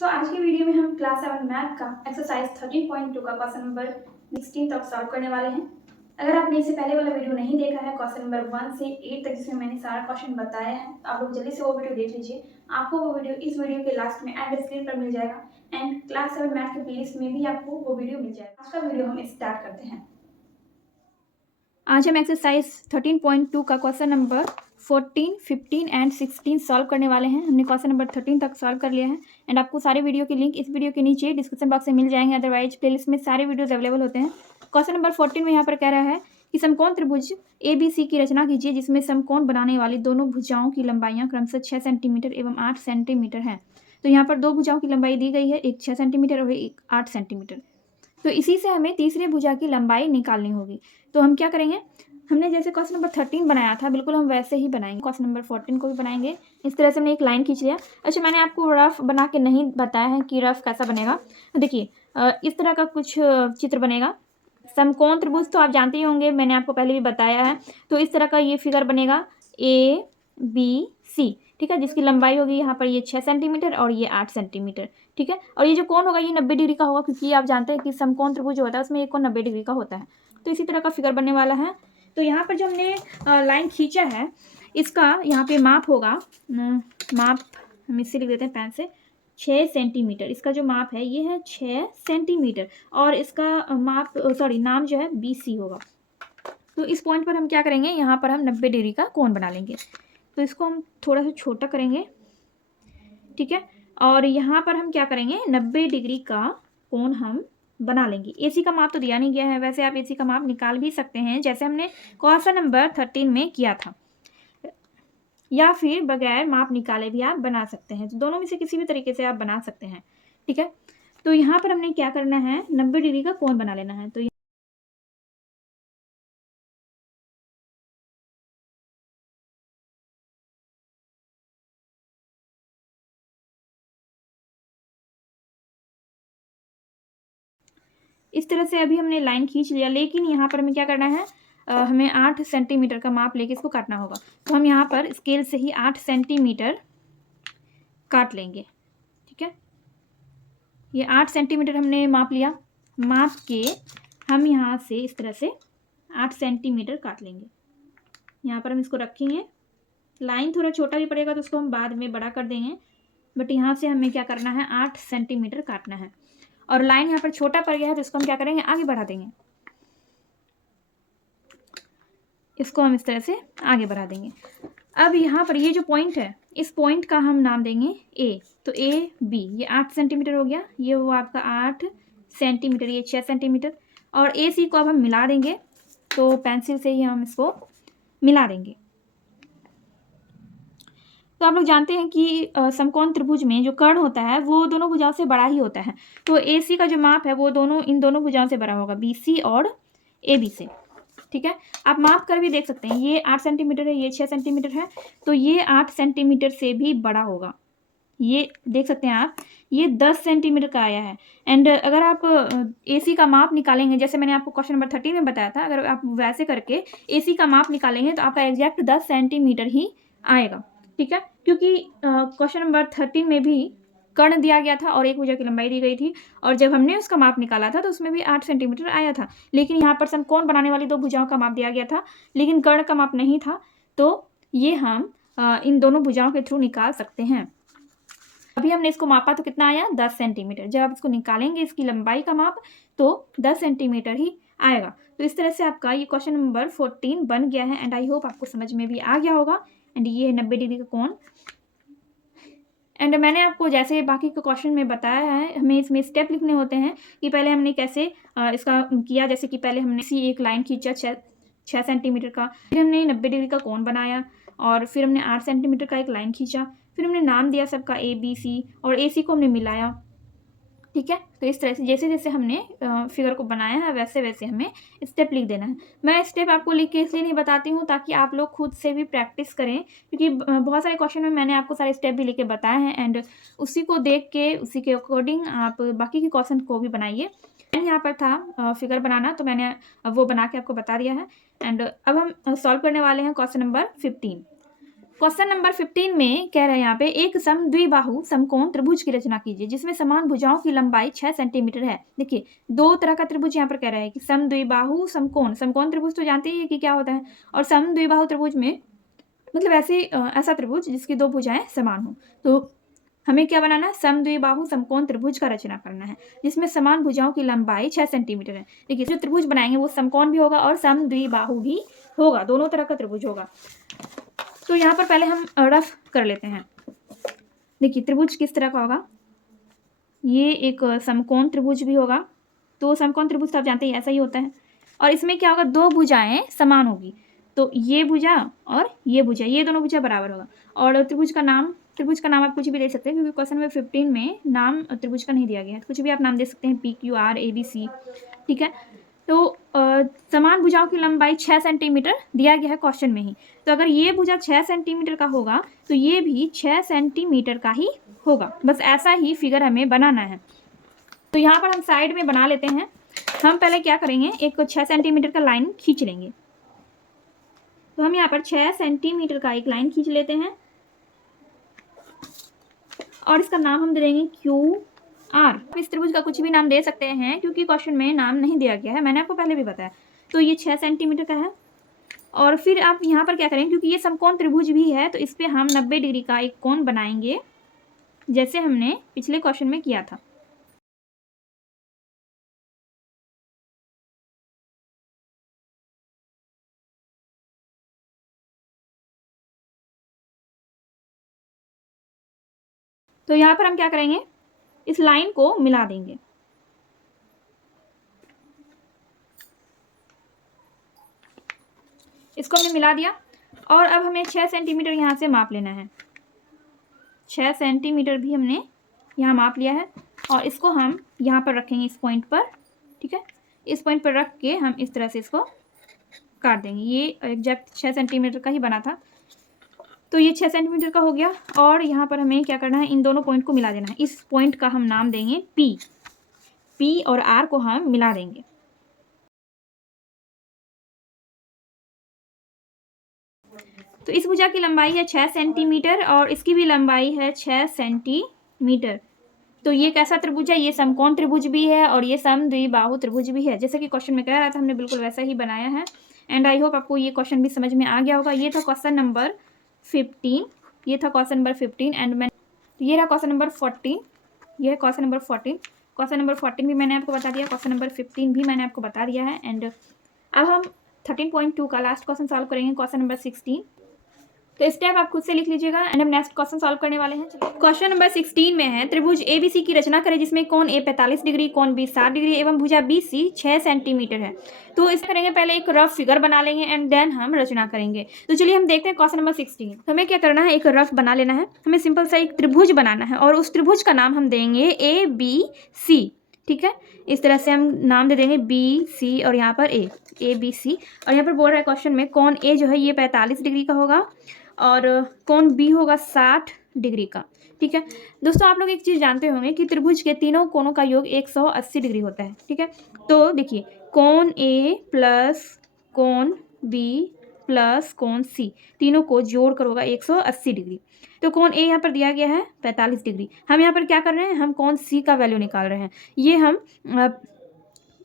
आज की वीडियो में हम क्लास 7 मैथ का एक्सरसाइज 13.2 का क्वेश्चन नंबर 16 तक सॉल्व करने वाले हैं। अगर आपने इससे पहले वाला वीडियो नहीं देखा है क्वेश्चन नंबर 1 से 8 तक जिसमें मैंने सारा क्वेश्चन बताया है, तो आप लोग जल्दी से वो वीडियो देख लीजिए। आपको वो वीडियो इस वीडियो के लास्ट में एंड स्क्रीन पर मिल जाएगा एंड क्लास 7 मैथ के प्लेलिस्ट में भी आपको वो वीडियो मिल जाएगा। आज का वीडियो हम स्टार्ट करते हैं। आज हम एक्सरसाइज 13.2 का क्वेश्चन नंबर 14, 15 एंड 16 सॉल्व करने वाले हैं। हमने क्वेश्चन नंबर 13 तक सॉल्व कर लिया है एंड आपको सारे वीडियो के लिंक इस वीडियो के नीचे डिस्क्रिप्शन बॉक्स में मिल जाएंगे, अदरवाइज प्लेलिस्ट में सारे वीडियोज अवेलेबल होते हैं। क्वेश्चन नंबर 14 में यहाँ पर कह रहा है कि समकोण त्रिभुज ABC की रचना कीजिए जिसमें समकोण बनाने वाली दोनों भुजाओं की लंबाइयाँ क्रमशः 6 सेंटीमीटर एवं 8 सेंटीमीटर हैं। तो यहाँ पर दो भुजाओं की लंबाई दी गई है, एक 6 सेंटीमीटर और एक 8 सेंटीमीटर। तो इसी से हमें तीसरे भुजा की लंबाई निकालनी होगी। तो हम क्या करेंगे, हमने जैसे क्वेश्चन नंबर 13 बनाया था बिल्कुल हम वैसे ही बनाएंगे। क्वेश्चन नंबर 14 को भी बनाएंगे। इस तरह से हमने एक लाइन खींच लिया। अच्छा, मैंने आपको रफ बना के नहीं बताया है कि रफ कैसा बनेगा। देखिए इस तरह का कुछ चित्र बनेगा। समकोण त्रिभुज तो आप जानते ही होंगे, मैंने आपको पहले भी बताया है। तो इस तरह का ये फिगर बनेगा ABC, ठीक है, जिसकी लंबाई होगी यहाँ पर ये 6 सेंटीमीटर और ये 8 सेंटीमीटर, ठीक है। और ये जो कोण होगा ये 90 डिग्री का होगा, क्योंकि आप जानते हैं कि समकोण त्रिभुज जो होता है उसमें एक कोण 90 डिग्री का होता है। तो इसी तरह का फिगर बनने वाला है। तो यहाँ पर जो हमने लाइन खींचा है इसका यहाँ पे माप होगा, माप हम इससे लिख देते हैं पेन से, 6 सेंटीमीटर। इसका जो माप है ये है 6 सेंटीमीटर और इसका माप नाम जो है BC होगा। तो इस पॉइंट पर हम क्या करेंगे, यहाँ पर हम 90 डिग्री का कोण बना लेंगे। तो इसको हम थोड़ा सा छोटा करेंगे, ठीक है। और यहाँ पर हम क्या करेंगे, 90 डिग्री का कोण हम बना लेंगे। AC का माप तो दिया नहीं गया है, वैसे आप AC का माप निकाल भी सकते हैं जैसे हमने क्वेश्चन नंबर 13 में किया था, या फिर बगैर माप निकाले भी आप बना सकते हैं। तो दोनों में से किसी भी तरीके से आप बना सकते हैं, ठीक है। तो यहाँ पर हमने क्या करना है, 90 डिग्री का कोण बना लेना है। तो इस तरह से अभी हमने लाइन खींच लिया, लेकिन यहाँ पर हमें क्या करना है, हमें 8 सेंटीमीटर का माप लेके इसको काटना होगा। तो हम यहाँ पर स्केल से ही 8 सेंटीमीटर काट लेंगे, ठीक है। ये 8 सेंटीमीटर हमने माप लिया। माप के हम यहाँ से इस तरह से 8 सेंटीमीटर काट लेंगे। यहाँ पर हम इसको रखेंगे। लाइन थोड़ा छोटा भी पड़ेगा तो उसको हम बाद में बड़ा कर देंगे, बट यहाँ से हमें क्या करना है, 8 सेंटीमीटर काटना है। और लाइन यहाँ पर छोटा पड़ गया है तो इसको हम क्या करेंगे, आगे बढ़ा देंगे। इसको हम इस तरह से आगे बढ़ा देंगे। अब यहाँ पर ये जो पॉइंट है, इस पॉइंट का हम नाम देंगे A। तो AB, ये 8 सेंटीमीटर हो गया, ये हुआ आपका 8 सेंटीमीटर, ये 6 सेंटीमीटर। और AC को अब हम मिला देंगे, तो पेंसिल से ही हम इसको मिला देंगे। तो आप लोग जानते हैं कि समकोण त्रिभुज में जो कर्ण होता है वो दोनों भुजाओं से बड़ा ही होता है। तो AC का जो माप है वो इन दोनों भुजाओं से बड़ा होगा, BC और AB से, ठीक है। आप माप कर भी देख सकते हैं, ये 8 सेंटीमीटर है, ये 6 सेंटीमीटर है, तो ये 8 सेंटीमीटर से भी बड़ा होगा। ये देख सकते हैं आप, ये 10 सेंटीमीटर का आया है। एंड अगर आप AC का माप निकालेंगे, जैसे मैंने आपको क्वेश्चन नंबर 13 में बताया था, अगर आप वैसे करके AC का माप निकालेंगे तो आपका एग्जैक्ट 10 सेंटीमीटर ही आएगा, ठीक है। क्योंकि क्वेश्चन नंबर 13 में भी कर्ण दिया गया था और एक भुजा की लंबाई दी गई थी, और जब हमने उसका माप निकाला था तो उसमें भी 8 सेंटीमीटर आया था। लेकिन यहाँ पर समकोण बनाने वाली दो भुजाओं का माप दिया गया था, लेकिन कर्ण का माप नहीं था। तो ये हम इन दोनों भुजाओं के थ्रू निकाल सकते हैं। अभी हमने इसको मापा तो कितना आया, 10 सेंटीमीटर। जब आप इसको निकालेंगे इसकी लंबाई का माप तो 10 सेंटीमीटर ही आएगा। तो इस तरह से आपका ये क्वेश्चन नंबर 14 बन गया है एंड आई होप आपको समझ में भी आ गया होगा। एंड ये है 90 डिग्री का कोण। एंड मैंने आपको जैसे बाकी के क्वेश्चन में बताया है, हमें इसमें स्टेप लिखने होते हैं कि पहले हमने कैसे इसका किया। जैसे कि पहले हमने इसी एक लाइन खींचा 6 सेंटीमीटर का, फिर हमने 90 डिग्री का कोण बनाया, और फिर हमने 8 सेंटीमीटर का एक लाइन खींचा, फिर हमने नाम दिया सबका ABC, और AC को हमने मिलाया, ठीक है। तो इस तरह से जैसे जैसे हमने फिगर को बनाया है वैसे वैसे हमें स्टेप लिख देना है। मैं स्टेप आपको लिख के इसलिए नहीं बताती हूँ ताकि आप लोग खुद से भी प्रैक्टिस करें, क्योंकि बहुत सारे क्वेश्चन में मैंने आपको सारे स्टेप भी लिख के बताए हैं एंड उसी को देख के उसी के अकॉर्डिंग आप बाकी के क्वेश्चन को भी बनाइए। यहाँ पर था फिगर बनाना, तो मैंने वो बना के आपको बता दिया है। एंड अब हम सॉल्व करने वाले हैं क्वेश्चन नंबर 15। क्वेश्चन नंबर 15 में कह रहे हैं यहाँ पे एक समद्विबाहु समकोण त्रिभुज की रचना कीजिए जिसमें समान भुजाओं की लंबाई 6 सेंटीमीटर है। देखिए दो तरह का त्रिभुज यहाँ पर कह रहा है कि समद्विबाहु समकोण, समकोण त्रिभुज तो जानते ही है कि क्या होता है, और समद्विबाहु त्रिभुज में मतलब ऐसा त्रिभुज जिसकी दो भुजाएं समान हो। तो हमें क्या बनाना है, समद्विबाहु समकोण त्रिभुज का रचना करना है जिसमें समान भुजाओं की लंबाई 6 सेंटीमीटर है। देखिए जो त्रिभुज बनाएंगे वो समकोण भी होगा और समद्विबाहु भी होगा, दोनों तरह का त्रिभुज होगा। तो यहाँ पर पहले हम रफ कर लेते हैं। देखिए त्रिभुज किस तरह का होगा, ये एक समकोण त्रिभुज भी होगा। तो समकोण त्रिभुज तो आप जानते ही ऐसा ही होता है, और इसमें क्या होगा, दो भुजाएं समान होगी। तो ये भुजा और ये भुजा, ये दोनों भुजा बराबर होगा। और त्रिभुज का नाम आप कुछ भी दे सकते हैं क्योंकि क्वेश्चन नंबर 15 में नाम त्रिभुज का नहीं दिया गया है, कुछ भी आप नाम दे सकते हैं, PQR ABC, ठीक है। तो समान भुजाओं की लंबाई 6 सेंटीमीटर दिया गया है क्वेश्चन में ही। तो अगर ये भुजा 6 सेंटीमीटर का होगा तो ये भी 6 सेंटीमीटर का ही होगा। बस ऐसा ही फिगर हमें बनाना है। तो यहाँ पर हम साइड में बना लेते हैं। हम पहले क्या करेंगे, एक 6 सेंटीमीटर का लाइन खींच लेंगे। तो हम यहाँ पर 6 सेंटीमीटर का एक लाइन खींच लेते हैं और इसका नाम हम दे देंगे QR। इस त्रिभुज का कुछ भी नाम दे सकते हैं क्योंकि क्वेश्चन में नाम नहीं दिया गया है, मैंने आपको पहले भी बताया। तो ये 6 सेंटीमीटर का है। और फिर आप यहाँ पर क्या करेंगे, क्योंकि ये समकोण त्रिभुज भी है तो इस पर हम 90 डिग्री का एक कोण बनाएंगे जैसे हमने पिछले क्वेश्चन में किया था। तो यहाँ पर हम क्या करेंगे, इस लाइन को मिला देंगे। इसको हमने मिला दिया और अब हमें 6 सेंटीमीटर यहाँ से माप लेना है। 6 सेंटीमीटर भी हमने यहाँ माप लिया है और इसको हम यहाँ पर रखेंगे इस पॉइंट पर, ठीक है। इस पॉइंट पर रख के हम इस तरह से इसको काट देंगे। ये एग्जैक्ट 6 सेंटीमीटर का ही बना था, तो ये 6 सेंटीमीटर का हो गया। और यहाँ पर हमें क्या करना है, इन दोनों पॉइंट को मिला देना है। इस पॉइंट का हम नाम देंगे P और R को हम मिला देंगे। तो इस भुजा की लंबाई है 6 सेंटीमीटर और इसकी भी लंबाई है 6 सेंटीमीटर। तो ये कैसा त्रिभुज है, ये समकोण त्रिभुज भी है और ये समद्विबाहु त्रिभुज भी है। जैसे कि क्वेश्चन में कह रहा था हमने बिल्कुल वैसा ही बनाया है। एंड आई होप आपको ये क्वेश्चन भी समझ में आ गया होगा। ये था क्वेश्चन नंबर 15, ये था क्वेश्चन नंबर 15 एंड ये रहा क्वेश्चन नंबर 14, ये है क्वेश्चन नंबर 14। क्वेश्चन नंबर 14 भी मैंने आपको बता दिया, क्वेश्चन नंबर 15 भी मैंने आपको बता दिया है। एंड अब हम 13.2 का लास्ट क्वेश्चन सॉल्व करेंगे, क्वेश्चन नंबर 16। तो स्टेप आप खुद से लिख लीजिएगा एंड हम नेक्स्ट क्वेश्चन सॉल्व करने वाले हैं। क्वेश्चन नंबर 16 में है, त्रिभुज ABC की रचना करें जिसमें कोण A 45 डिग्री, कोण B 60 डिग्री एवं भुजा BC 6 सेंटीमीटर है। तो इस करेंगे, पहले एक रफ फिगर बना लेंगे एंड देन हम रचना करेंगे। तो चलिए हम देखते हैं क्वेश्चन नंबर 16। हमें क्या करना है, एक रफ बना लेना है। हमें सिंपल सा एक त्रिभुज बनाना है और उस त्रिभुज का नाम हम देंगे ABC, ठीक है। इस तरह से हम नाम दे देंगे BC और यहाँ पर ABC। और यहाँ पर बोल रहा है क्वेश्चन में कोण A जो है ये 45 डिग्री का होगा और कोण B होगा 60 डिग्री का, ठीक है। दोस्तों आप लोग एक चीज़ जानते होंगे कि त्रिभुज के तीनों कोणों का योग 180 डिग्री होता है, ठीक है। तो देखिए कोण A प्लस कोण B प्लस कोण C तीनों को जोड़ कर होगा 180 डिग्री। तो कोण A यहाँ पर दिया गया है 45 डिग्री। हम यहाँ पर क्या कर रहे हैं, हम कोण C का वैल्यू निकाल रहे हैं। ये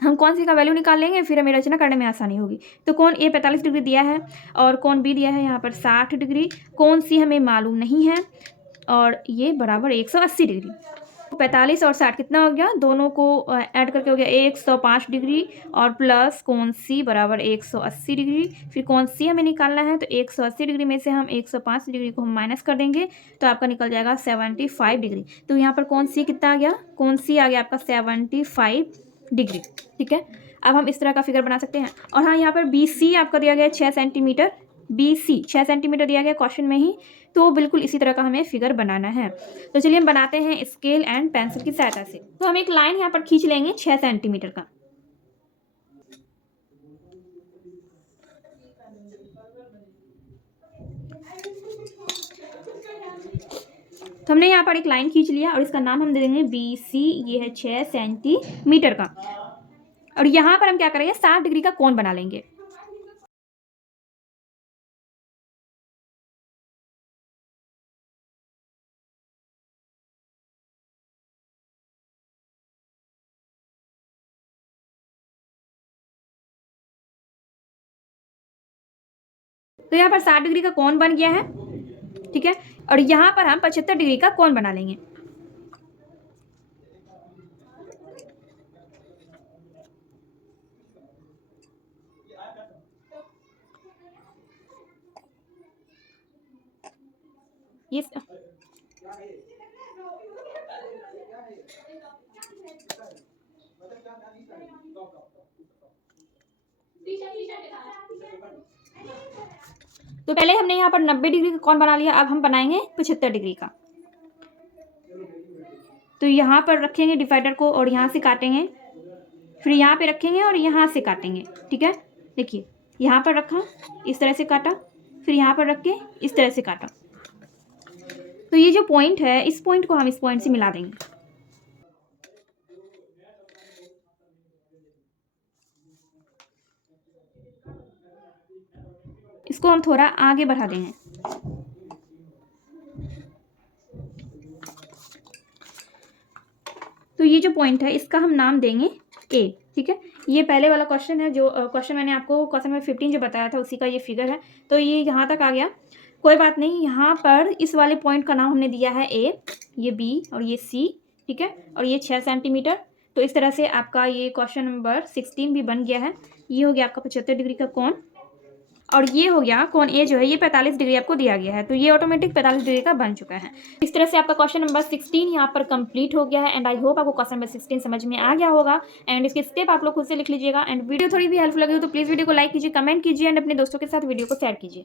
हम कौन सी का वैल्यू निकाल लेंगे, फिर हमें रचना करने में आसानी होगी। तो कोण A 45 डिग्री दिया है और कोण B दिया है यहाँ पर 60 डिग्री, कोण C हमें मालूम नहीं है और ये बराबर 180 डिग्री। 45 और 60 कितना हो गया, दोनों को ऐड करके हो गया 105 डिग्री और प्लस कोण C बराबर 180 डिग्री। फिर कोण C हमें निकालना है तो 180 डिग्री में से हम 105 डिग्री को हम माइनस कर देंगे तो आपका निकल जाएगा 75 डिग्री। तो यहाँ पर कोण C कितना आ गया, कोण C आ गया आपका 75 डिग्री, ठीक है। अब हम इस तरह का फिगर बना सकते हैं। और हाँ यहाँ पर BC आपका दिया गया 6 सेंटीमीटर, BC 6 सेंटीमीटर दिया गया क्वेश्चन में ही, तो बिल्कुल इसी तरह का हमें फिगर बनाना है। तो चलिए हम बनाते हैं स्केल एंड पेंसिल की सहायता से। तो हम एक लाइन यहाँ पर खींच लेंगे 6 सेंटीमीटर का। तो हमने यहाँ पर एक लाइन खींच लिया और इसका नाम हम दे देंगे BC, ये है 6 सेंटीमीटर का। और यहाँ पर हम क्या करेंगे, 60 डिग्री का कोण बना लेंगे। तो यहाँ पर 60 डिग्री का कोण बन गया है, ठीक है। और यहाँ पर हम 75 डिग्री का कोण बना लेंगे। ये तो पहले हमने यहाँ पर 90 डिग्री का कोण बना लिया, अब हम बनाएंगे 75 डिग्री का। तो यहाँ पर रखेंगे डिवाइडर को और यहाँ से काटेंगे, फिर यहाँ पे रखेंगे और यहाँ से काटेंगे, ठीक है। देखिए यहाँ पर रखा, इस तरह से काटा, फिर यहाँ पर रख के इस तरह से काटा। तो ये जो पॉइंट है, इस पॉइंट को हम इस पॉइंट से मिला देंगे। इसको हम थोड़ा आगे बढ़ा देंगे। तो ये जो पॉइंट है इसका हम नाम देंगे ए, ठीक है। ये पहले वाला क्वेश्चन है, जो क्वेश्चन मैंने आपको क्वेश्चन नंबर 15 जो बताया था उसी का ये फिगर है। तो ये यहाँ तक आ गया, कोई बात नहीं। यहाँ पर इस वाले पॉइंट का नाम हमने दिया है ए, ये बी और ये सी, ठीक है। और ये 6 सेंटीमीटर। तो इस तरह से आपका ये क्वेश्चन नंबर 16 भी बन गया है। ये हो गया आपका 75 डिग्री का कोण, और ये हो गया कोण ए जो है ये 45 डिग्री आपको दिया गया है। तो ये ऑटोमेटिक 45 डिग्री का बन चुका है। इस तरह से आपका क्वेश्चन नंबर 16 यहाँ पर कंप्लीट हो गया है। एंड आई होप आपको क्वेश्चन नंबर 16 समझ में आ गया होगा। एंड इसके स्टेप आप लोग खुद से लिख लीजिएगा। एंड वीडियो थोड़ी भी हेल्पफुल लगी हो तो प्लीज़ वीडियो को लाइक कीजिए, कमेंट कीजिए एंड अपने दोस्तों के साथ वीडियो को शेयर कीजिए।